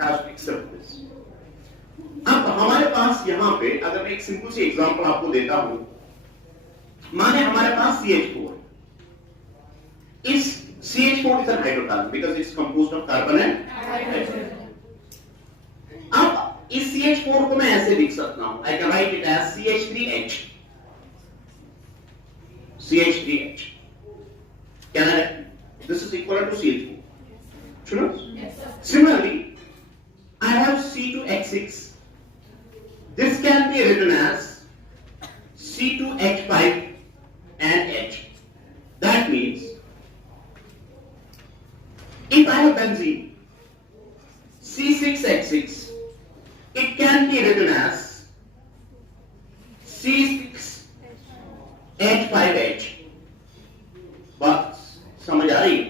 has to accept this. अब हमारे पास यहां पे अगर मैं एक सिंपल सी एग्जांपल आपको देता हूं, माने हमारे पास CH4, इस CH4 is an hydrocarbon because it's composed of carbon and hydrogen. अब इस CH4 को मैं ऐसे लिख सकता हूं, I can write it as CH3H. CH3H. Can I? This is equivalent to CH4. True? Yes, sir. Similarly, I have C2H6. This can be written as C2H5 and H. That means if I have benzene C6H6, it can be written as C6H5H. बात समझ आ रही है?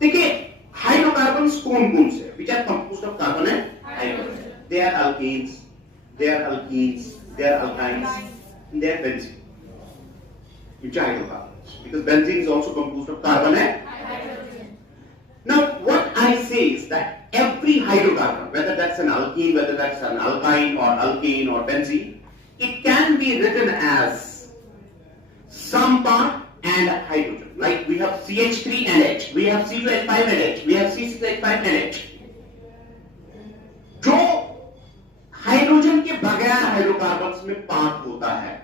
देखिए hydrocarbons कौन-कौन से which are composed of carbon and hydrogen. They are alkenes, they are alkenes, they are alkynes, and they are benzene. Which are hydrocarbons because benzene is also composed of carbon and hydrogen. Now what I say is that every hydrocarbon, whether that's an alkene, whether that's an alkyne or alkane or benzene, it can be written as some part and hydrogen. Like we have CH3 and H, we have C2H5 and H, we have C6H5 and H. जो hydrogen के बगैर hydrocarbons में part होता है,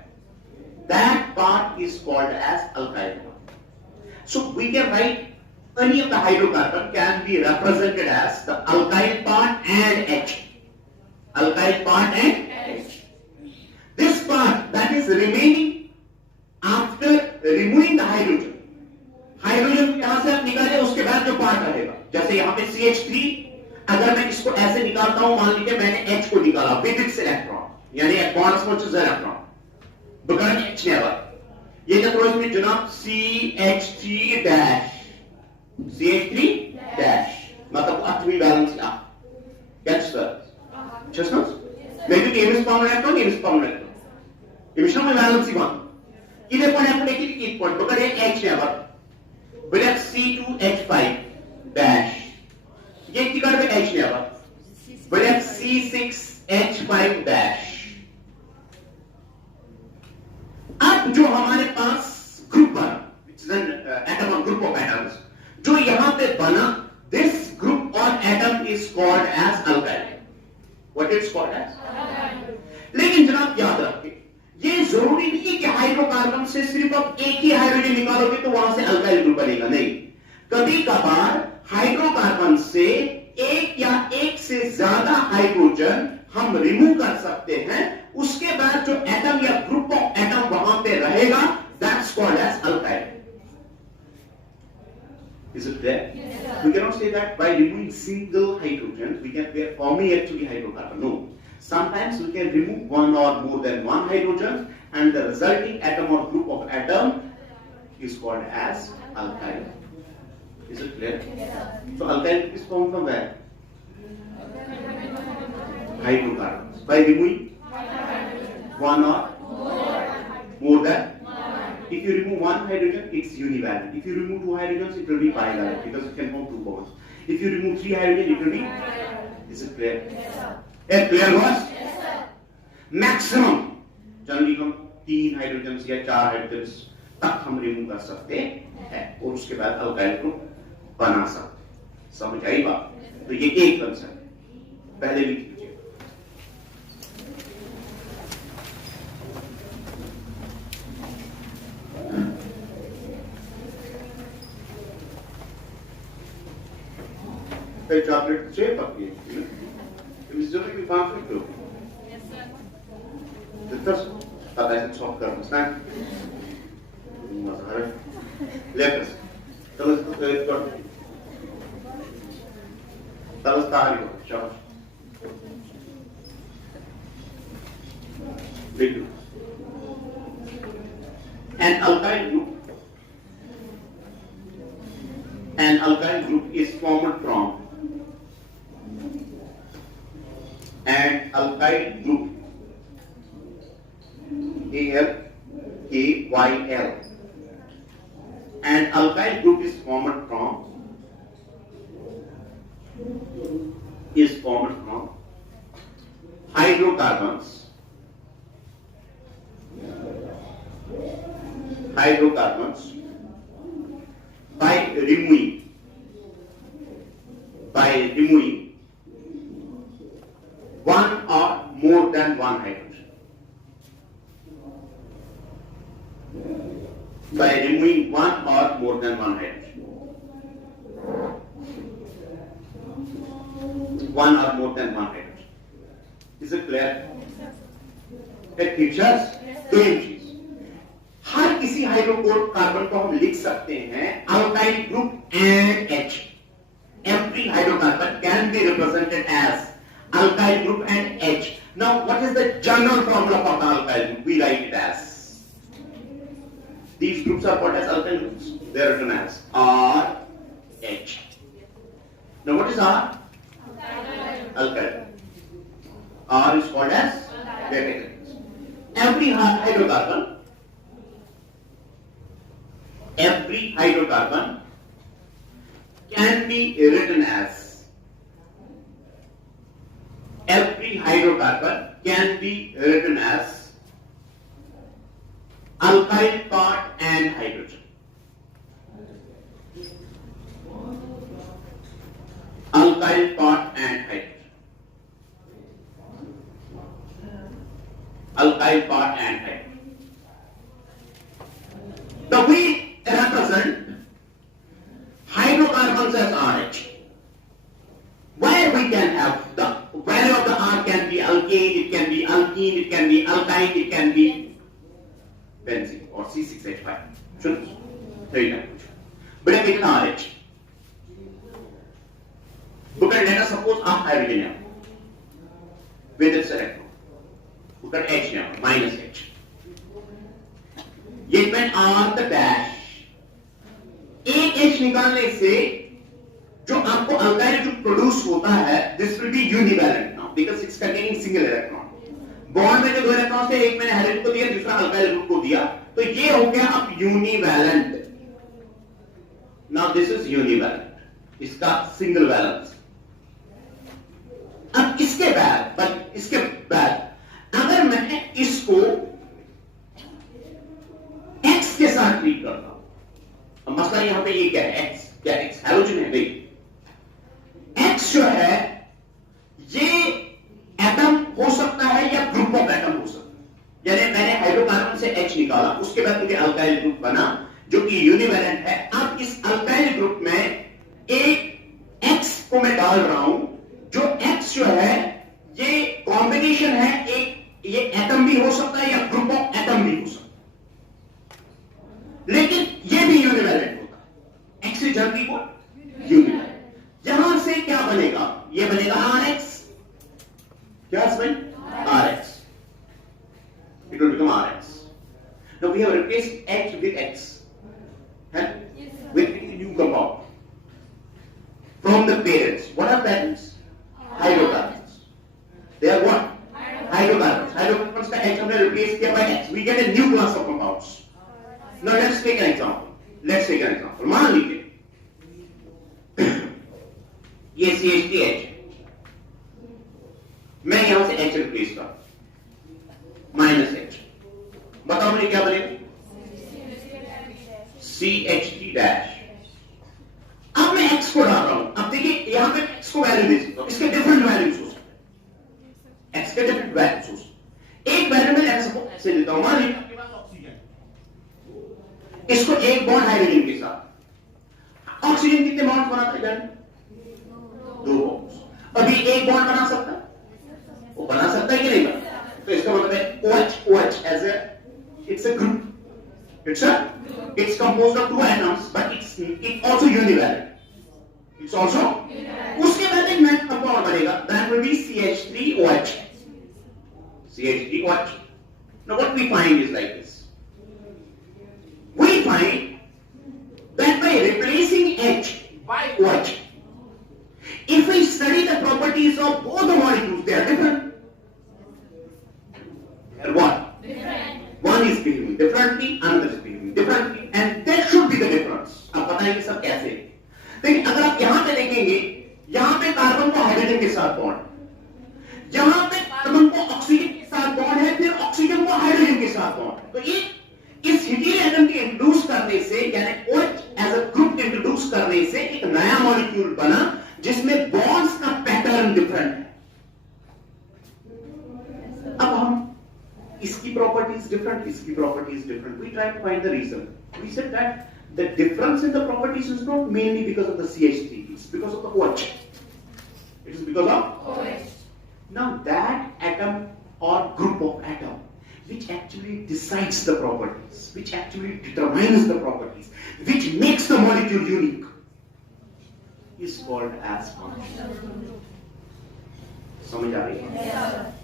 that part is called as alkyl. So we can write any of the hydrocarbon can be represented as the alkyl part and H. Alkyl part and H. This part that is remaining after removing the hydrogen. Hydrogen यहां से आप निकाले, उसके बाद जो part रहेगा, जैसे यहां पे CH3, अगर मैं इसको ऐसे निकालता हूं, मान लीजिए मैंने H को निकाला विद इट्स इलेक्ट्रॉन, यानी bonds for its electron, because H never. ये जब रोज में जनाब CH3 dash, CH3 dash, मतलब आठवीं valence uh, gets first. Just now, maybe the Ms bound electron, Ms bound electron. Emission में वैलेंसी वन. इधर point आपको देखिए कि पॉइंट पकड़ एक H never. But C2H5 dash. ये टिकट पे H never. But C6H5 dash. अब जो हमारे पास ग्रुप बना, which is an atom or group of atoms, जो यहां पे बना, this group or atom is called as alkyl. What it's called as? लेकिन जनाब याद रखिए, ये जरूरी नहीं है कि हाइड्रोकार्बन से सिर्फ आप एक ही हाइड्रोजन निकालोगे तो वहां से अल्काइल ग्रुप बनेगा, नहीं. कभी कभार हाइड्रोकार्बन से एक या एक से ज्यादा हाइड्रोजन हम रिमूव कर सकते हैं, उसके बाद जो एटम या ग्रुप ऑफ एटम वहां पे रहेगा, that's called as alkyl. Is it clear? Yes, we cannot say that by removing single hydrogen we are forming actually hydrocarbon. No. Sometimes we can remove one or more than one hydrogen and the resulting atom or group of atom is called as alkyl. Is it clear? Yes, so alkyl is formed from where? Hydrocarbons. By removing one or more than. If you remove one hydrogen, it's univalent. If you remove two hydrogens, it will be bivalent because it can form two bonds. If you remove three hydrogen, it will be. Is it clear? Yes, sir. Clear was? Yes, sir. Maximum generally हम 3 hydrogen या 4 hydrogen तक हम remove कर सकते हैं और उसके बाद अल्काइल ग्रुप बना सकते. समझ आई बात? तो ये एक कंसेप्ट पहले लिख लीजिए. चॉकलेट शेप आपकी is going to be conflict group. Yes, sir. This that I can solve understand. Let us. Tell us what it got. Tell us the area. Sure. An alkyl group is formed from an alkyl group AlKyl. An alkyl group is formed from is formed from hydrocarbons by removing one or more than one hydrogen. By removing one or more than one hydrogen. One or more than one hydrogen. Is it clear? It gives us two images. हर किसी hydrocarbon को हम लिख सकते हैं alkyl group and H. Every hydrocarbon can be represented as alkyl group and H. Now, what is the general formula for the alkyl group? We write it as. These groups are called as alkyl groups. They are written as RH. Now, what is R? Alkyl. R is called as beta-hydrogen. Every hydrocarbon can be written as alkyl part and hydrogen. Alkyl part and hydrogen. Alkyl part and hydrogen. Now we represent hydrocarbons as RH. Where we can have the value of the R can be alkane, it can be alkene, it can be alkyne, it can be benzene or C6H5. Very nice. But if it's RH, because let us suppose आप hydrogen है with its electron, because H है minus H. ये when R the dash एक H निकालने से जो आपको alkyl group produce होता है this will be univalent now because it's containing single electron. Bond में जो दो इलेक्ट्रॉन थे एक मैंने हाइड्रोजन को दिया दूसरा अल्काइल ग्रुप को दिया तो ये हो गया अब यूनिवैलेंट. नाउ दिस इज यूनिवैलेंट, इसका सिंगल वैलेंस. अब इसके बाद अगर मैं इसको X के साथ ट्रीट करता हूं. अब मसला यहां पे ये क्या है? X क्या X हैलोजन है भाई. X जो है ये एटम हो सकता है या ग्रुप ऑफ एटम हो सकता है. यानी मैंने हाइड्रोकार्बन से H निकाला उसके बाद मुझे अल्काइल ग्रुप बना जो कि यूनिवैलेंट है. अब इस अल्काइल ग्रुप में एक X को मैं डाल रहा हूं जो X जो है ये कॉम्बिनेशन है. एक ये एटम भी हो सकता है या ग्रुप ऑफ एटम भी हो सकता है लेकिन ये भी यूनिवैलेंट होता है. X is generally what? Univalent. यहां से क्या बनेगा? ये बनेगा RX. क्या समझ? RX. It will become RX. Now we have replaced H with X. With new compound. From the parents. What are parents? Hydrocarbons. They are what? Hydrocarbons. Hydrocarbons का H हमने replace किया by X. We get a new class of compounds. Now let's take an example. मान लीजिए ये CH3H मैं यहां से H replace कर माइनस H. बताओ मुझे क्या बनेगा? CH3 dash. अब मैं X को डाल रहा हूं. अब देखिए यहां पे X को वैल्यू दे सकता हूं. इसके डिफरेंट वैल्यूज हो सकते हैं. X के डिफरेंट वैल्यूज हो सकते हैं. एक वैल्यू में ऐसे देता हूं. मान लीजिए आपके पास ऑक्सीजन, इसको एक बॉन्ड हाइड्रोजन के साथ. ऑक्सीजन कितने बॉन्ड बनाता है? दो बॉन्ड्स. अभी एक बॉन्ड बना सकता है? वो बना सकता है कि नहीं बना? तो इसका मतलब है OH as a it's a group. It's composed of two atoms but it's also univalent. It's also उसके बाद एक नया कंपाउंड बनेगा. That will be CH3OH. CH3OH. Now what we find is like this. We find that by replacing H by OH, if we study the properties of both the molecules, they are different. They are what? Different. One is behaving differently, another is behaving differently, and that should be the difference. अब बताएंगे सब कैसे. लेकिन अगर आप यहां पे देखेंगे यहां पे कार्बन को हाइड्रोजन के साथ बॉन्ड, यहां पे कार्बन को ऑक्सीजन के साथ बॉन्ड है, फिर ऑक्सीजन को हाइड्रोजन के साथ बॉन्ड। तो ये इस हीटियन एटम के इंट्रोड्यूस करने से, यानी OH as a group introduce करने से एक नया मॉलिक्यूल बना जिसमें बॉन्ड्स का पैटर्न डिफरेंट है। अब हम इसकी प्रॉपर्टीज डिफरेंट, इसकी properties different, we try to find the reason. We said that the difference in the properties is not mainly because of the CH3, it's because of the OH. It is because of OH. Now that atom or group of atom which actually decides the properties, which actually determines the properties, which makes the molecule unique, is called as function. समझ आ रही है?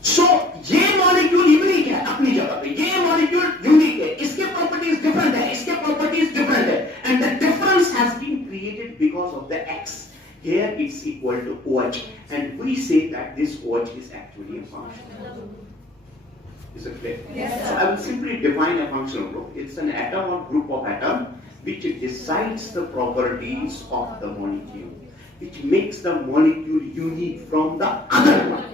So ये molecule unique है अपनी जगह पे, ये molecule unique है, इसके प्रॉपर्टीज डिफरेंट है, इसके प्रॉपर्टीज डिफरेंट है, and the difference has been created because of the X. Here it's equal to OH, and we say that this OH is actually a function. Is it clear? Yes, sir. So I will simply define a functional group. It's an atom or group of atom which decides the properties of the molecule, which makes the molecule unique from the other one.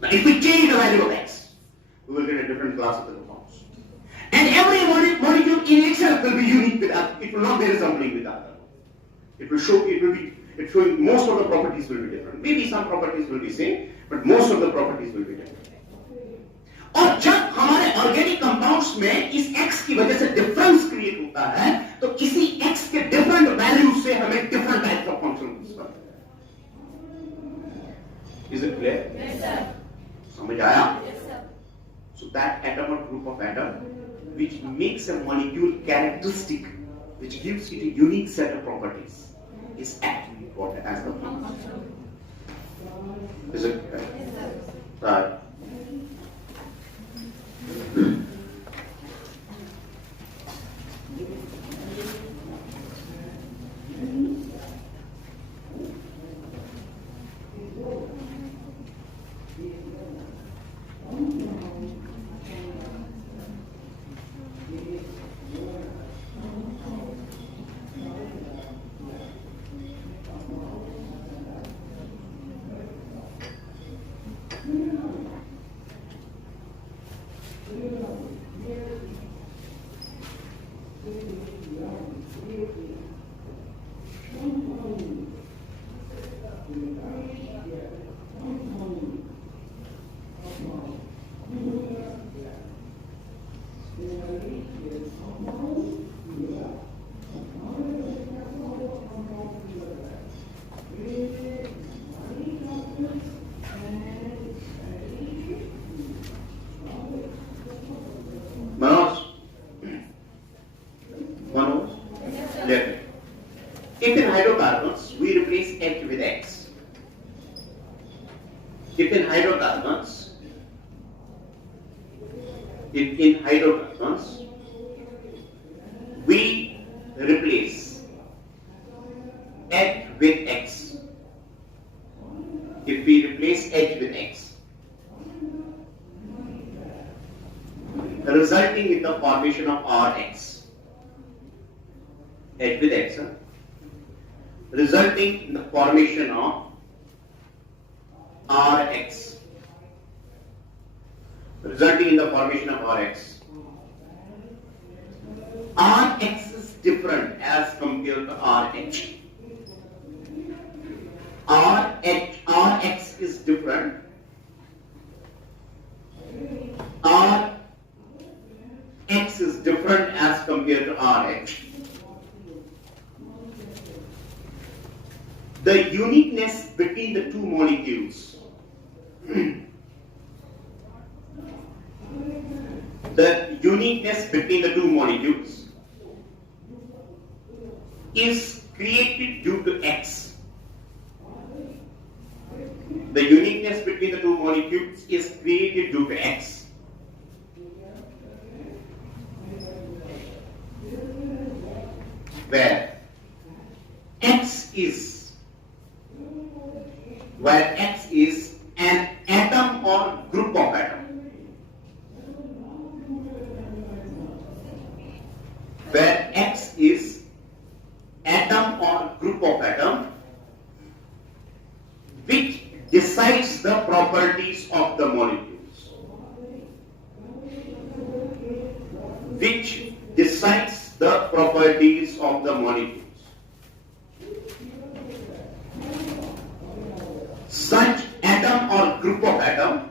Now, if we change the value of X, we will get a different class of the compounds. And every molecule in itself will be unique with other. It will not be resembling with other. It will show, it's showing most of the properties will be different. Maybe some properties will be same, but most of the properties will be different. और जब हमारे organic compounds में इस X की वजह से difference create होता है, तो इसी X के डिफरेंट वैल्यूज से हमें डिफरेंट टाइप ऑफ फंक्शंस बनते हैं। Is it clear? Yes sir. समझ आया? Yes sir. So that atom और group of atom which makes a molecule characteristic, which gives it a unique set of properties, is actually called as the function. Is it clear? Yes sir. Right. If in hydrocarbons we replace H with X, if in hydrocarbons we replace H with X, if we replace H with X, resulting in the formation of RX, H with X, resulting in the formation of Rx, resulting in the formation of Rx. Rx is different as compared to RH. Rx is different. Rx is different as compared to RH. The uniqueness between the two molecules, the uniqueness between the two molecules is created due to X. The uniqueness between the two molecules is created due to X. Where X is an atom or group of atom. Where X is atom or group of atom decides the properties of the molecules? Which decides the properties of the molecules? Such atom or group of atom,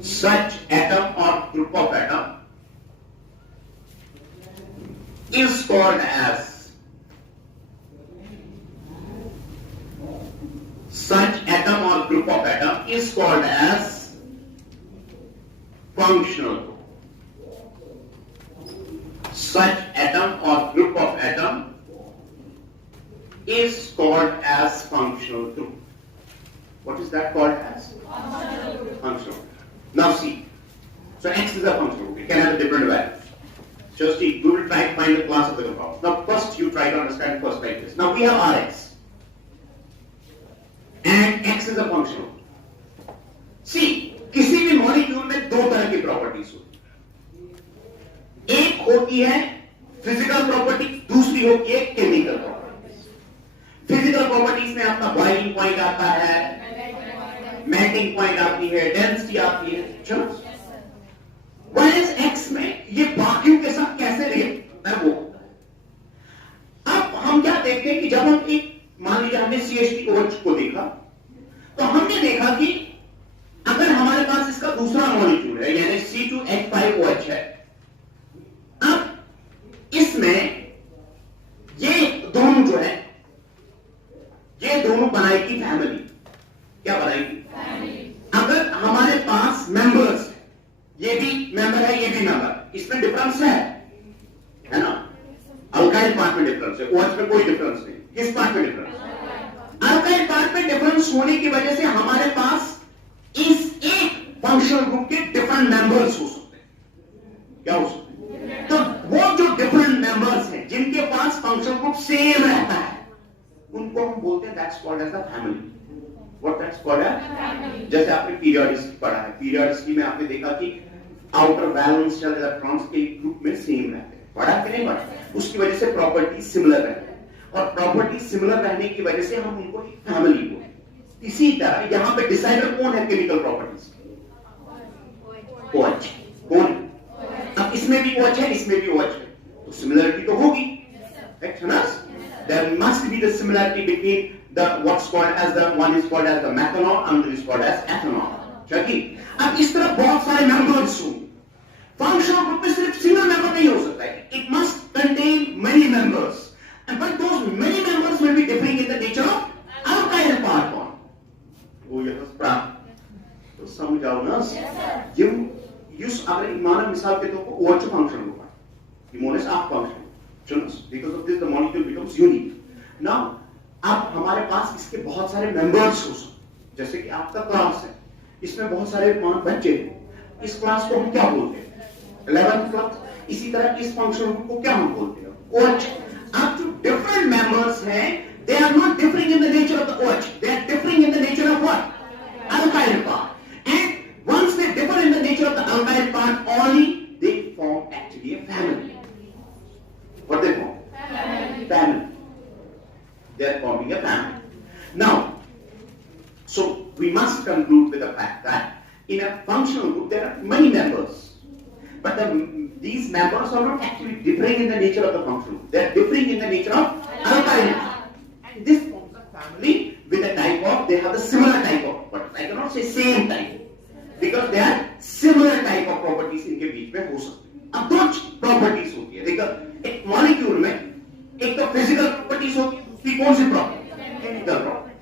such atom or group of atom is called as, such atom or group of atom is called as functional group. Such atom or group of atom is called as functional group. What is that called as? Functional. Now see, so X is a functional group. It can have a different values. Just we will try to find the class of the compound. Now first you try to understand first like this. Now we have Rx. And X is a functional. See, किसी भी molecule में दो तरह की properties होती है. एक होती है फिजिकल प्रॉपर्टी, दूसरी होती है केमिकल प्रॉपर्टीज. फिजिकल प्रॉपर्टीज में आपका बॉइलिंग पॉइंट आता है, मेल्टिंग पॉइंट आती है, डेंसिटी आती है. चलो, Whereas X में ये बाकियों के साथ कैसे रिलेट है वो. अब हम क्या देखते हैं कि जब हम एक, मान लीजिए हमने CH3OH को देखा, तो हमने देखा कि अगर हमारे पास इसका दूसरा मॉलिक्यूल है यानी C2H5OH है, अब इसमें ये दोनों जो है, ये दोनों बनाएगी फैमिली. क्या बनाएगी? अगर हमारे पास मेंबर्स, ये भी मेंबर है, ये भी मेंबर, इसमें डिफरेंस है ना. अल्काइल पार्ट में डिफरेंस है, OH में कोई डिफरेंस नहीं. किस पार्ट में डिफरेंस? अल्काइल पार्ट में डिफरेंस होने की वजह से हमारे पास इस एक फंक्शनल ग्रुप के डिफरेंट मेंबर्स हो सकते हैं. क्या हो सकते हैं? तो वो जो डिफरेंट मेंबर्स हैं जिनके पास फंक्शनल ग्रुप सेम रहता है, उनको हम बोलते हैं that's called as the family. What that's called है? जैसे आपने पीरियोडिसिटी पढ़ा है, पीरियोडिसिटी में आपने देखा कि आउटर वैलेंस शेल इलेक्ट्रॉन्स के ग्रुप में सेम रहते हैं. पढ़ा कि नहीं पढ़ा? उसकी वजह से प्रॉपर्टी सिमिलर रहती है, और प्रॉपर्टी सिमिलर रहने की वजह से हम उनको एक फैमिली बोलते हैं. इसी तरह यहां पे डिसाइडर कौन है केमिकल प्रॉपर्टीज? OH. कौन? अब इसमें भी OH है, इसमें भी OH है, तो सिमिलरिटी तो होगी. There must be the similarity between the what's called as the one is called as the methanol, another is called as ethanol. ठीक. अब इस तरह बहुत सारे मेंबर्स होंगे. फंक्शनल ग्रुप में सिर्फ सिंगल मेंबर नहीं हो सकता है. It must contain many members, and but those many members will be differing in the nature of alkyl part bond. वो ये तो समझाओ ना. यूज अगर माना मिसाल के तौर पर OH फंक्शन हुआ, इमोनस आप function, because of this the molecule becomes unique. Now अब हमारे पास इसके बहुत सारे मेंबर्स हो सकते, जैसे कि आपका क्लास है, इसमें बहुत सारे बच्चे हैं, इस क्लास को हम क्या बोलते हैं? 11th class. इसी तरह इस फंक्शन को क्या हम बोलते हैं? OH. अब जो डिफरेंट मेंबर्स हैं, they are not differing in the nature of the OH, they are differing in the nature of what? Alkyl part. And once they differ in the nature of the alkyl part only, they form actually a family. What they form? Family. They are forming a family. Now, so we must conclude with the fact that in a functional group there are many members, but these members are not actually differing in the nature of the functional group. They are differing in the nature of alkyl. And this forms a family with a type of, they have the similar type of, but I cannot say same type, because they are similar type of properties इनके बीच में हो सकते हैं. अब दो properties होती है. देखो, एक मॉलिक्यूल में एक तो फिजिकल प्रॉपर्टीज होती है, दूसरी कौन सी प्रॉपर्टी? Chemical property.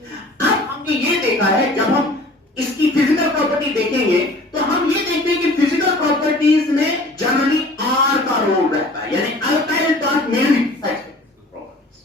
अब हमने ये देखा है, जब हम इसकी फिजिकल प्रॉपर्टी देखेंगे तो हम ये देखते हैं कि फिजिकल प्रॉपर्टीज में जनरली R का रोल रहता है, यानी अल्काइल पार्ट मेनली प्रॉपर्टीज.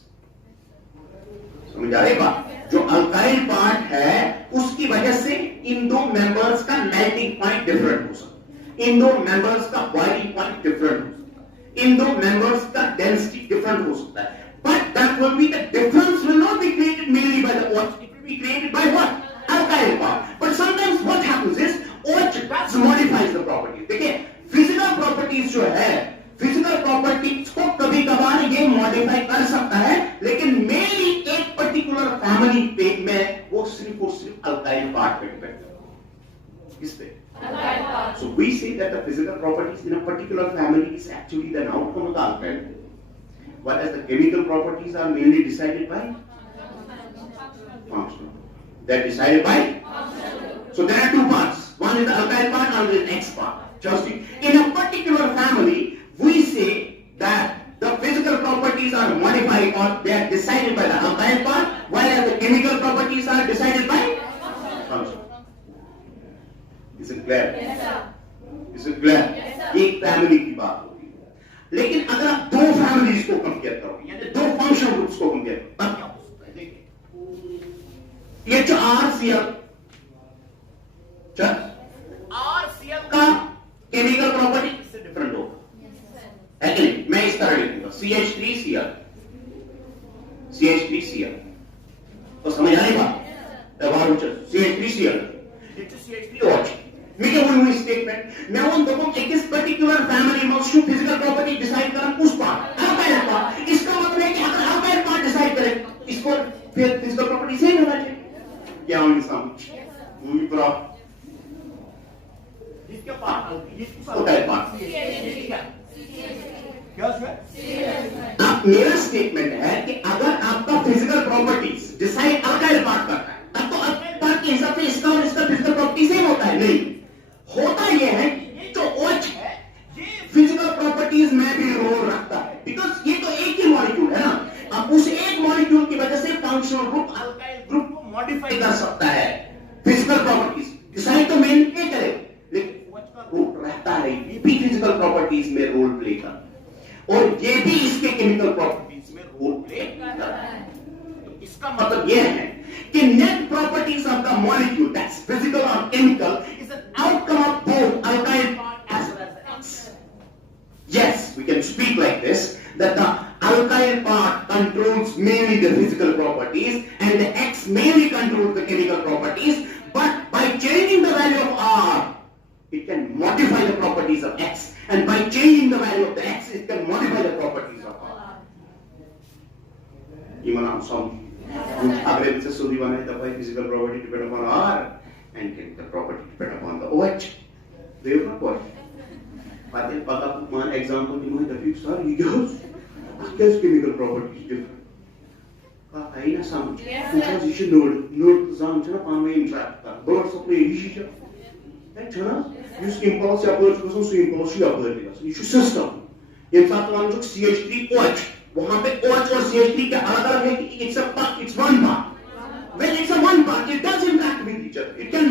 समझ आ रही बात? जो अल्काइल पार्ट है उसकी वजह से इन दो मेंबर्स का मेल्टिंग पॉइंट डिफरेंट हो सकता है, इन दो मेंबर्स का बॉइलिंग पॉइंट डिफरेंट हो सकता है, इन दो मेंबर्स का डेंसिटी डिफरेंट हो सकता है. But that will be the difference will not be created mainly by the OH, it will be created by what? Alkyl part. But sometimes what happens is OH modifies the property. देखिए, physical properties जो है, physical properties को कभी कभार ये modify कर सकता है, लेकिन mainly एक पार्ट पे डिपेंड करता है, किस पे? So we say that the physical properties in a particular family is actually the outcome of the alkyl, whereas the chemical properties are mainly decided by functional. They're decided by. So there are two parts. One is the alkyl part, another is the X part. Just in a particular family, we say that the physical properties are modified or they are decided by the alkyl part, whereas the chemical properties are decided by function. Is it clear? Yes, sir. Is it clear? Yes, sir. एक family की बात होगी, लेकिन अगर आप दो families को compare करोगे यानी दो फंक्शन ग्रुप्स को कंपेयर करो तब क्या हो सकता है? देखिए HRCl RCl का केमिकल प्रॉपर्टी इससे डिफरेंट होगा, है कि नहीं? मैं इस तरह लिखूंगा CH3Cl तो समझ आने बात CH3Cl CH3OH मैं क्या बोलूं स्टेटमेंट मैं उन दोनों एक इस पर्टिकुलर फैमिली में उसकी फिजिकल प्रॉपर्टी डिसाइड करें उस पार्ट अल्काइल पार्ट, इसका मतलब है कि अगर अल्काइल पार्ट डिसाइड करें इसको फिर फिजिकल प्रॉपर्टी सेम होना चाहिए। क्या होंगे समझ मूवी पर इसका पार्ट ये अल्काइल पार्ट क्या है? अब मेरा स्टेटमेंट है कि अगर आपका physical properties decide alkyl part करता है तब तो अल्काइल पार्ट के हिसाब से इसका और इसका फिजिकल प्रॉपर्टी सेम होता है? नहीं, होता यह है कि ये जो OH है ये फिजिकल प्रॉपर्टीज में भी रोल रखता है, बिकॉज ये तो एक ही मॉलिक्यूल है ना। अब उस एक मॉलिक्यूल की वजह से फंक्शनल ग्रुप अल्काइल ग्रुप को मॉडिफाई कर सकता है, फिजिकल प्रॉपर्टीज डिसाइड तो मेन नहीं करे, लेकिन OH का रोल रहता है, ये भी फिजिकल प्रॉपर्टीज में रोल प्ले करता है और ये भी इसके केमिकल प्रॉपर्टीज में रोल प्ले करता है। तो इसका मतलब यह है कि net properties of the molecule, that's physical or chemical, is an outcome of both alkyl part as well as the X. Yes, we can speak like this, that the alkyl part controls mainly the physical properties and the X mainly controls the chemical properties, but by changing the value of R, it can modify the properties of X, and by changing the value of the X, it can modify the properties of R. Even on some अगर इससे सूदी बने तो भाई physical property depend upon R and chemical property depend upon the OH. Do you know what? But if one example you might have used, sir, you goes, because chemical property is different. I know some. Because you should know some. Chana panway interact. Birds of prey. You should. That chana. Use impulse. या birds को some impulse या bird लेगा. You should system. ये साथ वाला जो CH3OH वहां पे OH और CH3 के अलग-अलग है कि it's one part. When it's a one part, it does interact with each other. It can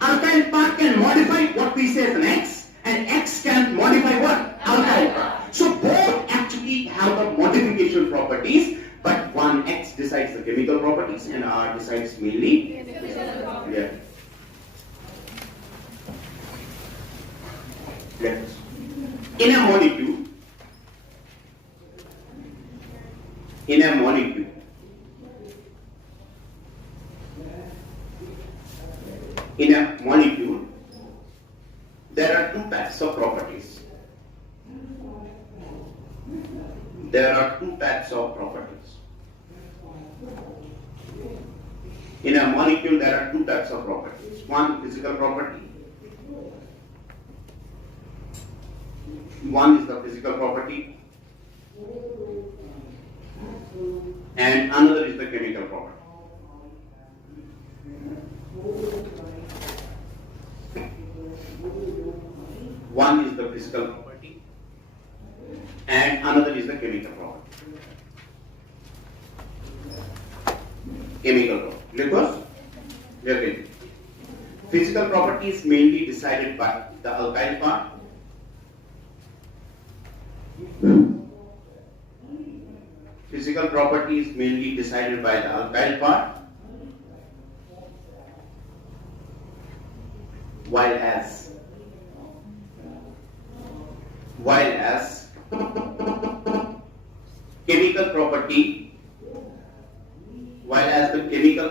alkyl part can modify what we say as an X, and X can modify what alkyl part. So both actually have the modification properties, but one X decides the chemical properties, and R decides mainly. Yeah. Yes. In a molecule. In a molecule, there are two types of properties. In a molecule, there are two types of properties. One physical property. One is the physical property. And another is the chemical property. One is the physical property and another is the chemical property. Chemical property. Because physical property is mainly decided by the alkyl part. Physical property is mainly decided by the alkyl part, while as chemical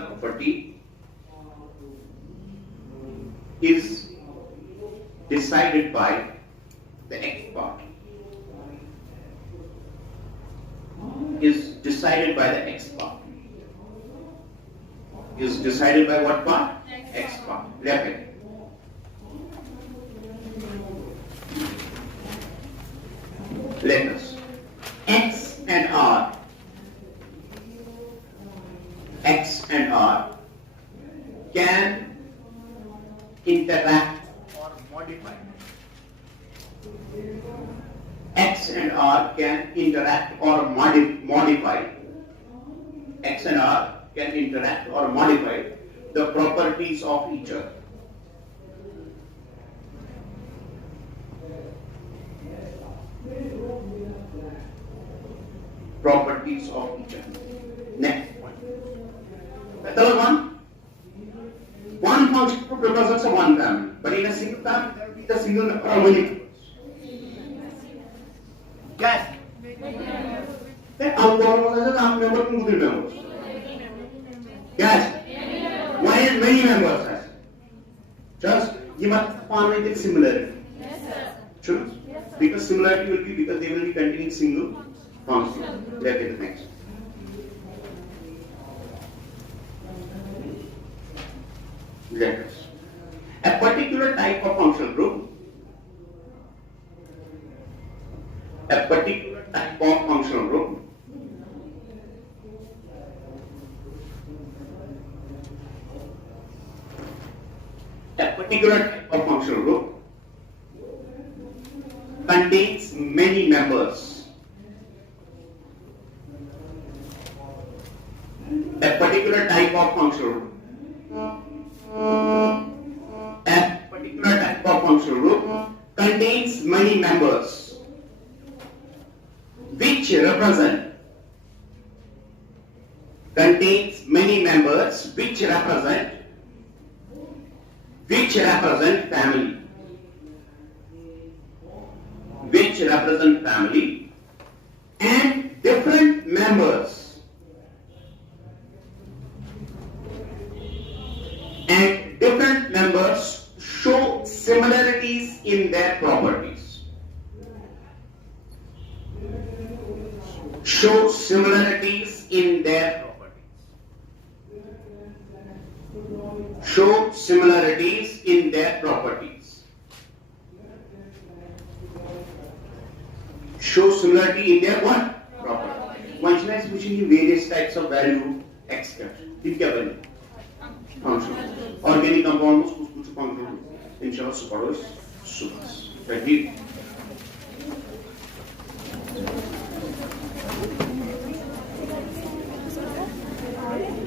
property, is decided by the X part. Is decided by the X part. Is decided by what part? X part. Left hand. Letters. X and R. X and R can interact or modify. X and R can interact or modify. X and R can interact or modify the properties of each other. Properties of each other. Next point. The third one. One function group represents a one family, but in a single family there will be the single number of many members. Guys. Then our problem is that member can be members. Guys. Why is many members? Just you must find the similarity. Yes, sir. True? Yes, sir. Because similarity will be because they will be containing single function. Let's get the next. Letters. A particular type of functional group. A particular type of functional group. A particular type of functional group contains many members. A particular type of functional group. A particular type of functional group contains many members which represent family and different members show similarities in their properties. Show similarities in their properties. Show similarity in their what? Property. Once next we see various types of value x का. ठीक क्या value? Function. Organic compounds कुछ function. इंशाल्लाह super. Right?